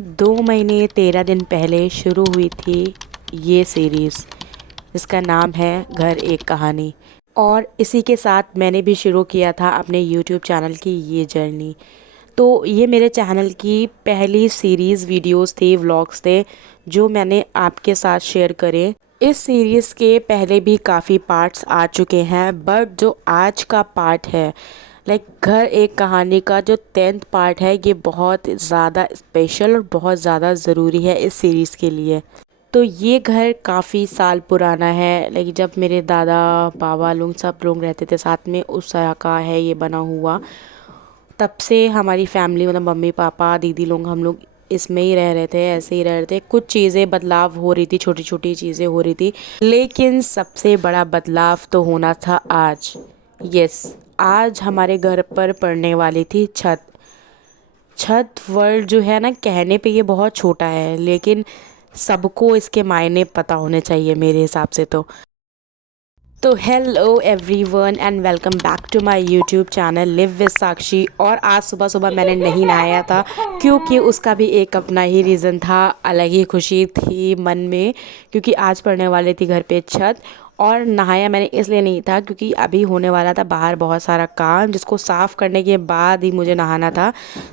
2 महीने 13 दिन पहले शुरू हुई थी ये सीरीज़, जिसका नाम है घर एक कहानी। और इसी के साथ मैंने भी शुरू किया था अपने यूट्यूब चैनल की ये जर्नी। तो ये मेरे चैनल की पहली सीरीज़ वीडियोस थे, व्लॉग्स थे, जो मैंने आपके साथ शेयर करे। इस सीरीज़ के पहले भी काफ़ी पार्ट्स आ चुके हैं, बट जो आज का पार्ट है, लाइक घर एक कहानी का जो 10th पार्ट है, ये बहुत ज़्यादा स्पेशल और बहुत ज़्यादा ज़रूरी है इस सीरीज़ के लिए। तो ये घर काफ़ी साल पुराना है, लाइक जब मेरे दादा बाबा लोग सब लोग रहते थे साथ में, उस तरह का है ये बना हुआ। तब से हमारी फैमिली, मतलब मम्मी पापा दीदी लोग, हम लोग इसमें ही रह रहे थे, ऐसे ही रह रहे थे। कुछ चीज़ें बदलाव हो रही थी, छोटी छोटी चीज़ें हो रही थी, लेकिन सबसे बड़ा बदलाव तो होना था आज। यस, आज हमारे घर पर पड़ने वाली थी छत। छत वर्ड जो है ना, कहने पे ये बहुत छोटा है, लेकिन सबको इसके मायने पता होने चाहिए मेरे हिसाब से। तो hello everyone and welcome back to my YouTube channel live with Sakshi. और आज सुबह सुबह मैंने नहीं नहाया था, क्योंकि उसका भी एक अपना ही रीज़न था, अलग ही खुशी थी मन में, क्योंकि आज पड़ने वाली थी घर पे छत। और नहाया मैंने इसलिए नहीं था क्योंकि अभी होने वाला था बाहर बहुत सारा काम, जिसको साफ़ करने के बाद ही मुझे नहाना था।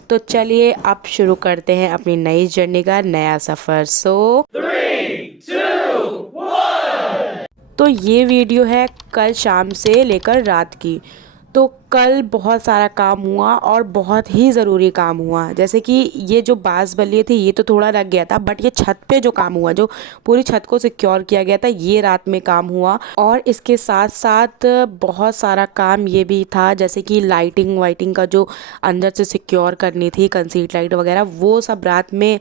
तो चलिए अब शुरू करते हैं अपनी नई जर्नी का नया सफ़र। तो ये वीडियो है कल शाम से लेकर रात की। तो कल बहुत सारा काम हुआ और बहुत ही ज़रूरी काम हुआ। जैसे कि ये जो बांस बल्ली थी, ये तो थोड़ा लग गया था, बट ये छत पे जो काम हुआ, जो पूरी छत को सिक्योर किया गया था, ये रात में काम हुआ। और इसके साथ साथ बहुत सारा काम ये भी था, जैसे कि लाइटिंग वाइटिंग का जो अंदर से सिक्योर करनी थी, कंसीट लाइट वगैरह, वो सब रात में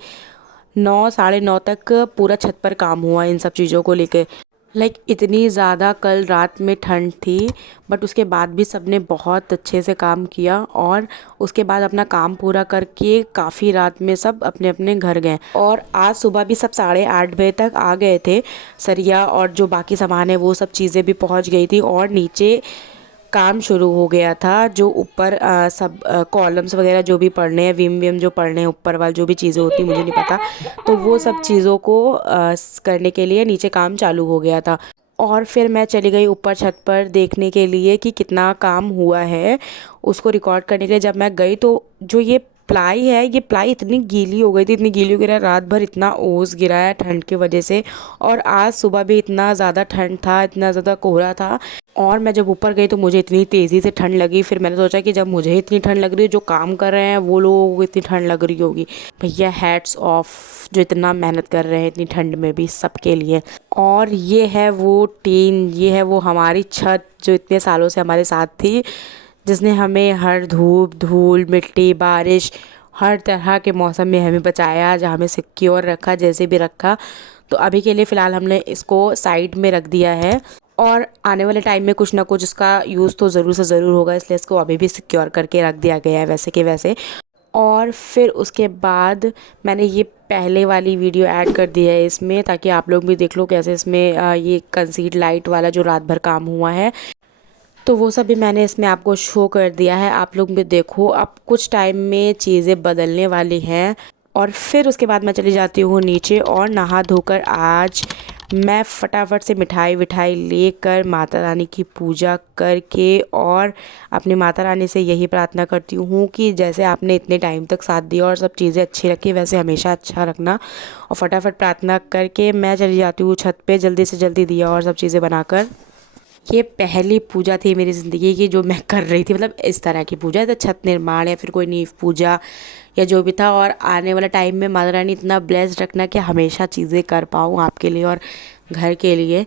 9 साढ़े 9 तक पूरा छत पर काम हुआ इन सब चीज़ों को लेके। इतनी ज़्यादा कल रात में ठंड थी, बट उसके बाद भी सबने बहुत अच्छे से काम किया। और उसके बाद अपना काम पूरा करके काफ़ी रात में सब अपने अपने घर गए। और आज सुबह भी सब 8:30 बजे तक आ गए थे। सरिया और जो बाकी सामान है वो सब चीज़ें भी पहुंच गई थी, और नीचे काम शुरू हो गया था। जो ऊपर सब कॉलम्स वगैरह जो भी पढ़ने हैं, विम विम जो पढ़ने हैं, ऊपर वाली जो भी चीज़ें होती मुझे नहीं पता, तो वो सब चीज़ों को करने के लिए नीचे काम चालू हो गया था। और फिर मैं चली गई ऊपर छत पर देखने के लिए कि कितना काम हुआ है, उसको रिकॉर्ड करने के लिए। जब मैं गई तो जो ये प्लाई है, ये प्लाई इतनी गीली हो गई थी, इतनी गीली हो गई, रात भर इतना ओस गिरा है ठंड की वजह से। और आज सुबह भी इतना ज़्यादा ठंड था, इतना ज़्यादा कोहरा था। और मैं जब ऊपर गई तो मुझे इतनी तेज़ी से ठंड लगी। फिर मैंने सोचा कि जब मुझे इतनी ठंड लग रही है, जो काम कर रहे हैं वो लोगों को इतनी ठंड लग रही होगी। भैया हैट्स ऑफ, जो इतना मेहनत कर रहे हैं इतनी ठंड में भी, सबके लिए। और ये है वो टीन, ये है वो हमारी छत जो इतने सालों से हमारे साथ थी, जिसने हमें हर धूप धूल मिट्टी बारिश हर तरह के मौसम में हमें बचाया, जहाँ हमें सिक्योर रखा, जैसे भी रखा। तो अभी के लिए फ़िलहाल हमने इसको साइड में रख दिया है, और आने वाले टाइम में कुछ ना कुछ इसका यूज़ तो ज़रूर से ज़रूर होगा, इसलिए इसको अभी भी सिक्योर करके रख दिया गया है वैसे के वैसे। और फिर उसके बाद मैंने ये पहले वाली वीडियो ऐड कर दी है इसमें, ताकि आप लोग भी देख लो कैसे इसमें ये कंसीड लाइट वाला जो रात भर काम हुआ है, तो वो सब भी मैंने इसमें आपको शो कर दिया है। आप लोग भी देखो, अब कुछ टाइम में चीज़ें बदलने वाली हैं। और फिर उसके बाद मैं चली जाती हूँ नीचे, और नहा धोकर आज मैं फटाफट से मिठाई विठाई लेकर माता रानी की पूजा करके, और अपनी माता रानी से यही प्रार्थना करती हूँ कि जैसे आपने इतने टाइम तक साथ दिया और सब चीज़ें अच्छी रखी, वैसे हमेशा अच्छा रखना। और फटाफट प्रार्थना करके मैं चली जाती हूँ छत पे, जल्दी से जल्दी दिया और सब चीज़ें बनाकर। ये पहली पूजा थी मेरी ज़िंदगी की जो मैं कर रही थी, मतलब इस तरह की पूजा, तो छत निर्माण या फिर कोई नींव पूजा या जो भी था। और आने वाला टाइम में माता रानी इतना ब्लेस्ड रखना कि हमेशा चीज़ें कर पाऊँ आपके लिए और घर के लिए।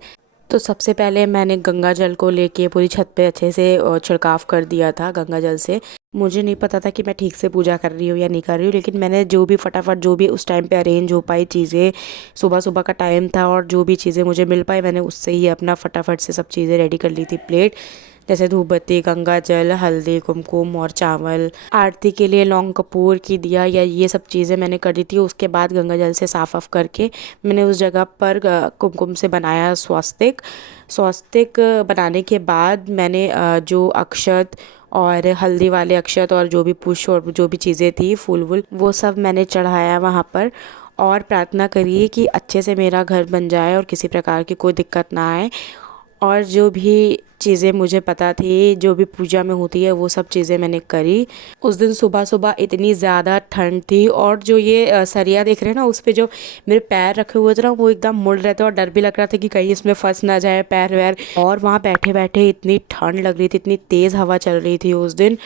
तो सबसे पहले मैंने गंगा जल को लेके पूरी छत पे अच्छे से छिड़काव कर दिया था गंगा जल से। मुझे नहीं पता था कि मैं ठीक से पूजा कर रही हूँ या नहीं कर रही हूँ, लेकिन मैंने जो भी फटाफट जो भी उस टाइम पे अरेंज हो पाई चीज़ें, सुबह सुबह का टाइम था और जो भी चीज़ें मुझे मिल पाई, मैंने उससे ही अपना फटाफट से सब चीज़ें रेडी कर ली थी। प्लेट जैसे धूप बत्ती, गंगा जल, हल्दी, कुमकुम और चावल। आरती के लिए लौंग कपूर की दिया या ये सब चीज़ें मैंने करी थी। उसके बाद गंगा जल से साफ ऑफ करके मैंने उस जगह पर कुमकुम से बनाया स्वस्तिक। स्वस्तिक बनाने के बाद मैंने जो अक्षत और हल्दी वाले अक्षत और जो भी पुष्प और जो भी चीज़ें थी, फूल वूल, वो सब मैंने चढ़ाया वहाँ पर। और प्रार्थना करिए कि अच्छे से मेरा घर बन जाए और किसी प्रकार की कोई दिक्कत ना आए। और जो भी चीज़ें मुझे पता थी, जो भी पूजा में होती है, वो सब चीज़ें मैंने करी। उस दिन सुबह सुबह इतनी ज़्यादा ठंड थी और जो ये सरिया देख रहे हैं ना, उस पे जो मेरे पैर रखे हुए थे ना, वो एकदम मुड़ रहे थे और डर भी लग रहा था कि कहीं इसमें फंस ना जाए पैर वैर। और वहाँ बैठे बैठे इतनी ठंड लग रही थी, इतनी तेज़ हवा चल रही थी उस दिन,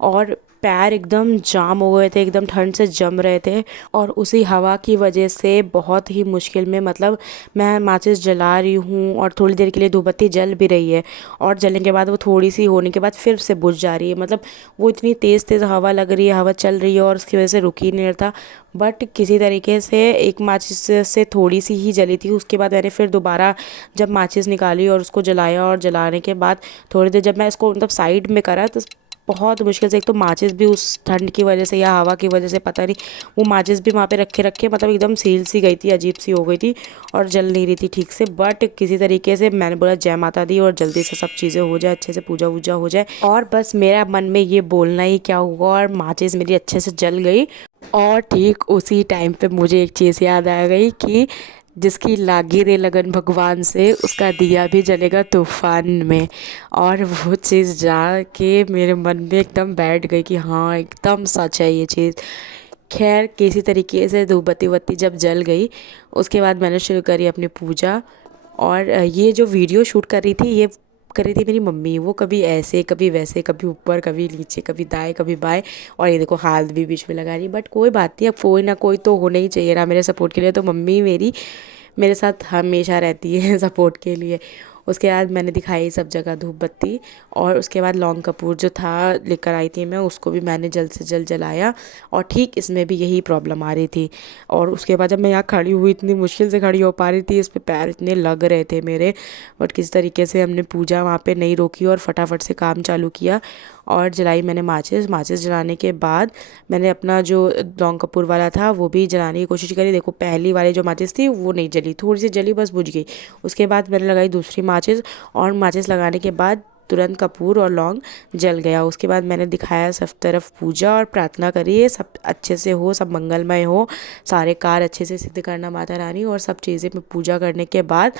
और पैर एकदम जाम हो गए थे, एकदम ठंड से जम रहे थे। और उसी हवा की वजह से बहुत ही मुश्किल में, मतलब मैं माचिस जला रही हूँ और थोड़ी देर के लिए धूपबत्ती जल भी रही है, और जलने के बाद वो थोड़ी सी होने के बाद फिर से बुझ जा रही है। मतलब वो इतनी तेज़ तेज़ हवा लग रही है, हवा चल रही है और उसकी वजह से रुक ही नहीं रहा था। बट किसी तरीके से एक माचिस से थोड़ी सी ही जली थी। उसके बाद मैंने फिर दोबारा जब माचिस निकाली और उसको जलाया, और जलाने के बाद थोड़ी देर जब मैं इसको मतलब साइड में करा, तो बहुत मुश्किल से, एक तो माचिस भी उस ठंड की वजह से या हवा की वजह से पता नहीं, वो माचिस भी वहाँ पे रखे रखे मतलब एकदम सील सी गई थी, अजीब सी हो गई थी और जल नहीं रही थी ठीक से। बट किसी तरीके से मैंने बोला जय माता दी और जल्दी से सब चीज़ें हो जाए, अच्छे से पूजा वूजा हो जाए। और बस मेरा मन में ये बोलना ही क्या हुआ, और माचिस मेरी अच्छे से जल गई। और ठीक उसी टाइम पे मुझे एक चीज़ याद आ गई कि जिसकी लागी रे लगन भगवान से, उसका दिया भी जलेगा तूफान में। और वो चीज़ जाके मेरे मन में एकदम बैठ गई कि हाँ, एकदम सच है ये चीज़। खैर किसी तरीके से धूप बत्ती वत्ती जब जल गई, उसके बाद मैंने शुरू करी अपनी पूजा। और ये जो वीडियो शूट कर रही थी, ये करी थी मेरी मम्मी। वो कभी ऐसे कभी वैसे, कभी ऊपर कभी नीचे, कभी दाएं कभी बाएं, और ये देखो हाथ भी बीच में लगा रही। बट कोई बात नहीं, अब कोई ना कोई तो होना ही चाहिए ना मेरे सपोर्ट के लिए, तो मम्मी मेरी मेरे साथ हमेशा रहती है सपोर्ट के लिए। उसके बाद मैंने दिखाई सब जगह धूप बत्ती, और उसके बाद लौंग कपूर जो था लेकर आई थी मैं, उसको भी मैंने जल्द से जल्द जलाया। और ठीक इसमें भी यही प्रॉब्लम आ रही थी। और उसके बाद जब मैं यहाँ खड़ी हुई, इतनी मुश्किल से खड़ी हो पा रही थी, इस पे पैर इतने लग रहे थे मेरे। बट किस तरीके से हमने पूजा वहाँ पे नहीं रोकी और फटाफट से काम चालू किया और जलाई मैंने माचिस। माचिस जलाने के बाद मैंने अपना जो लौंग कपूर वाला था वो भी जलाने की कोशिश करी। देखो पहली वाली जो माचिस थी वो नहीं जली, थोड़ी सी जली, बस बुझ गई। उसके बाद मैंने लगाई दूसरी माचिस, और माचिस लगाने के बाद तुरंत कपूर और लौंग जल गया। उसके बाद मैंने दिखाया सब तरफ पूजा और प्रार्थना करी, सब अच्छे से हो, सब मंगलमय हो, सारे कार्य अच्छे से सिद्ध करना माता रानी। और सब चीज़ें में पूजा करने के बाद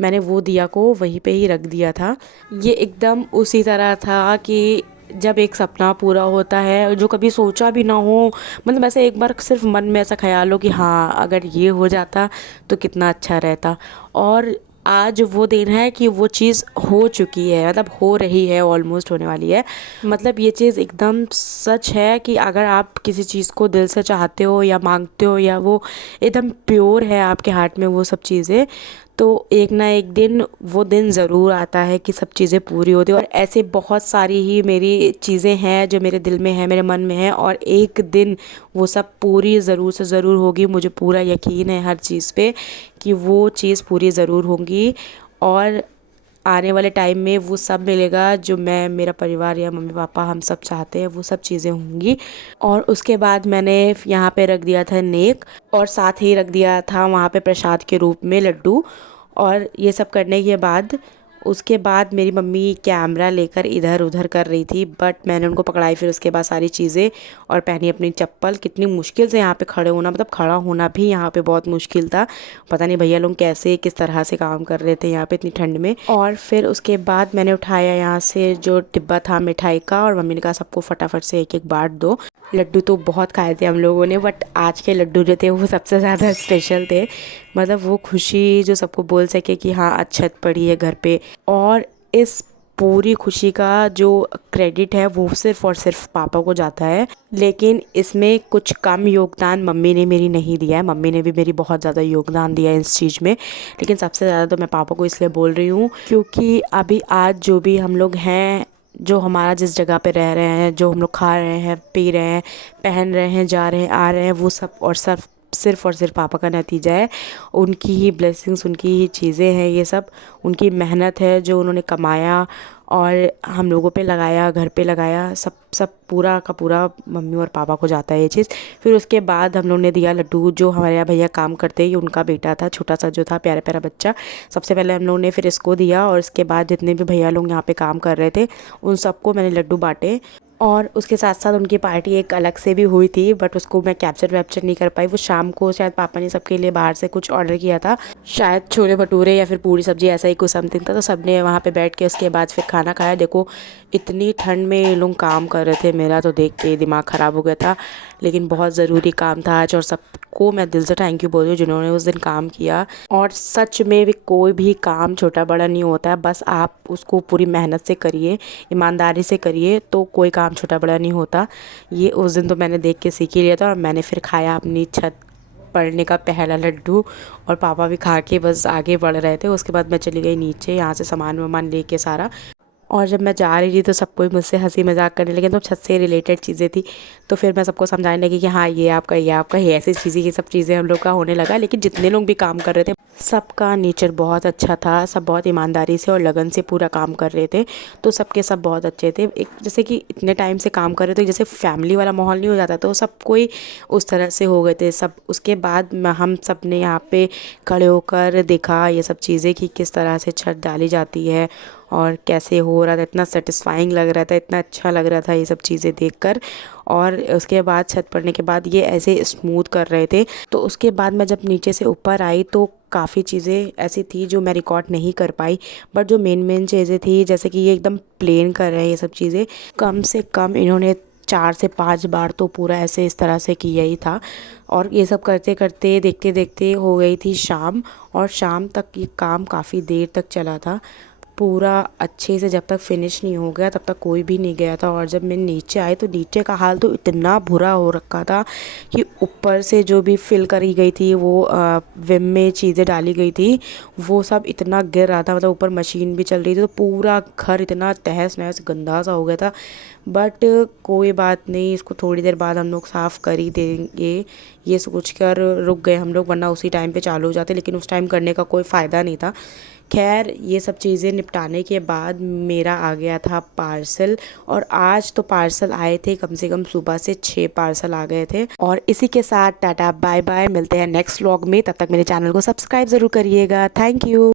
मैंने वो दिया को वहीं पे ही रख दिया था। ये एकदम उसी तरह था कि जब एक सपना पूरा होता है जो कभी सोचा भी ना हो, मतलब ऐसे एक बार सिर्फ मन में ऐसा ख्याल हो कि हाँ, अगर ये हो जाता तो कितना अच्छा रहता। और आज वो दिन है कि वो चीज़ हो चुकी है, मतलब हो रही है, ऑलमोस्ट होने वाली है। मतलब ये चीज़ एकदम सच है कि अगर आप किसी चीज़ को दिल से चाहते हो या मांगते हो, या वो एकदम प्योर है आपके हार्ट में वो सब चीज़ें, तो एक ना एक दिन वो दिन ज़रूर आता है कि सब चीज़ें पूरी होती है। और ऐसे बहुत सारी ही मेरी चीज़ें हैं जो मेरे दिल में है, मेरे मन में है, और एक दिन वो सब पूरी ज़रूर से ज़रूर होगी। मुझे पूरा यकीन है हर चीज़ पे कि वो चीज़ पूरी ज़रूर होंगी। और आने वाले टाइम में वो सब मिलेगा जो मैं, मेरा परिवार या मम्मी पापा हम सब चाहते हैं, वो सब चीज़ें होंगी। और उसके बाद मैंने यहाँ पे रख दिया था नेक, और साथ ही रख दिया था वहाँ पे प्रसाद के रूप में लड्डू। और ये सब करने के बाद उसके बाद मेरी मम्मी कैमरा लेकर इधर उधर कर रही थी, बट मैंने उनको पकड़ाई फिर उसके बाद सारी चीज़ें, और पहनी अपनी चप्पल। कितनी मुश्किल से यहाँ पे खड़े होना, मतलब खड़ा होना भी यहाँ पे बहुत मुश्किल था। पता नहीं भैया लोग कैसे किस तरह से काम कर रहे थे यहाँ पे इतनी ठंड में। और फिर उसके बाद मैंने उठाया यहाँ से जो डिब्बा था मिठाई का, और मम्मी ने कहा सबको फटाफट से एक एक बांट दो। लड्डू तो बहुत खाए थे हम लोगों ने, बट आज के लड्डू जो थे वो सबसे ज़्यादा स्पेशल थे। मतलब वो खुशी जो सबको बोल सके कि हाँ, अच्छत पड़ी है घर पे। और इस पूरी खुशी का जो क्रेडिट है वो सिर्फ़ और सिर्फ पापा को जाता है, लेकिन इसमें कुछ कम योगदान मम्मी ने मेरी नहीं दिया है। मम्मी ने भी मेरी बहुत ज़्यादा योगदान दिया है इस चीज़ में, लेकिन सबसे ज़्यादा तो मैं पापा को इसलिए बोल रही हूँ क्योंकि अभी आज जो भी हम लोग हैं, जो हमारा जिस जगह पे रह रहे हैं, जो हम लोग खा रहे हैं, पी रहे हैं, पहन रहे हैं, जा रहे हैं, आ रहे हैं, वो सब और सिर्फ़ और सिर्फ पापा का नतीजा है। उनकी ही ब्लेसिंग्स, उनकी ही चीज़ें हैं ये सब, उनकी मेहनत है जो उन्होंने कमाया और हम लोगों पे लगाया, घर पे लगाया, सब सब पूरा का पूरा मम्मी और पापा को जाता है ये चीज़। फिर उसके बाद हम लोग ने दिया लड्डू, जो हमारे यहाँ भैया काम करते हैं, उनका बेटा था, छोटा सा जो था, प्यारा प्यारा बच्चा। सबसे पहले हम लोग ने फिर इसको दिया, और इसके बाद जितने भी भैया लोग यहाँ पे काम कर रहे थे उन सबको मैंने लड्डू बांटे। और उसके साथ साथ उनकी पार्टी एक अलग से भी हुई थी, बट उसको मैं कैप्चर वैप्चर नहीं कर पाई। वो शाम को शायद पापा ने सबके लिए बाहर से कुछ ऑर्डर किया था, शायद छोले भटूरे या फिर पूरी सब्जी, ऐसा ही कुछ समथिंग था। तो सबने वहाँ पे बैठ के उसके बाद फिर खाना खाया। देखो इतनी ठंड में ये लोग काम कर रहे थे, मेरा तो देख के दिमाग ख़राब हो गया था, लेकिन बहुत ज़रूरी काम था आज। और सबको मैं दिल से थैंक यू बोल रही हूँ जिन्होंने उस दिन काम किया। और सच में भी कोई भी काम छोटा बड़ा नहीं होता है, बस आप उसको पूरी मेहनत से करिए, ईमानदारी से करिए, तो कोई काम छोटा बड़ा नहीं होता। ये उस दिन तो मैंने देख के सीख ही लिया था, और मैंने फिर खाया अपनी छत पड़ने का पहला लड्डू, और पापा भी खा के बस आगे बढ़ रहे थे। उसके बाद मैं चली गई नीचे, यहाँ से सामान वामान लेके सारा। और जब मैं जा रही थी तो सब कोई मुझसे हंसी मजाक करने लगे, तो छत से रिलेटेड चीज़ें थी। तो फिर मैं सबको समझाने लगी कि हाँ ये आपका, ये आपका, ये ऐसी चीज़ें, ये सब चीज़ें हम लोग का होने लगा। लेकिन जितने लोग भी काम कर रहे थे सबका नेचर बहुत अच्छा था, सब बहुत ईमानदारी से और लगन से पूरा काम कर रहे थे। तो सबके सब बहुत अच्छे थे। एक जैसे कि इतने टाइम से काम कर रहे थे, जैसे फैमिली वाला माहौल नहीं हो जाता, तो सब कोई उस तरह से हो गए थे सब। उसके बाद हम सब ने यहाँ पे खड़े होकर देखा ये सब चीज़ें कि किस तरह से छत डाली जाती है और कैसे हो रहा था। इतना सेटिस्फाइंग लग रहा था, इतना अच्छा लग रहा था ये सब चीज़ें देखकर। और उसके बाद छत पड़ने के बाद ये ऐसे स्मूथ कर रहे थे। तो उसके बाद मैं जब नीचे से ऊपर आई तो काफ़ी चीज़ें ऐसी थी जो मैं रिकॉर्ड नहीं कर पाई, बट जो मेन मेन चीज़ें थी, जैसे कि ये एकदम प्लेन कर रहे हैं ये सब चीज़ें, कम से कम इन्होंने 4 से 5 बार तो पूरा ऐसे इस तरह से किया ही था। और ये सब करते करते देखते देखते हो गई थी शाम, और शाम तक ये काम काफ़ी देर तक चला था पूरा अच्छे से। जब तक फिनिश नहीं हो गया तब तक कोई भी नहीं गया था। और जब मैं नीचे आई तो नीचे का हाल तो इतना बुरा हो रखा था कि ऊपर से जो भी फिल करी गई थी, वो विम में चीज़ें डाली गई थी, वो सब इतना गिर रहा था। मतलब ऊपर मशीन भी चल रही थी, तो पूरा घर इतना तहस नहस गंदा सा हो गया था। बट कोई बात नहीं, इसको थोड़ी देर बाद हम लोग साफ़ कर ही देंगे, ये सोच कर रुक गए हम लोग, वरना उसी टाइम पे चालू हो जाते। लेकिन उस टाइम करने का कोई फ़ायदा नहीं था। खैर ये सब चीज़ें निपटाने के बाद मेरा आ गया था पार्सल। और आज तो पार्सल आए थे, कम से कम सुबह से 6 पार्सल आ गए थे। और इसी के साथ टाटा बाय बाय, मिलते हैं नेक्स्ट व्लॉग में। तब तक मेरे चैनल को सब्सक्राइब ज़रूर करिएगा। Thank you.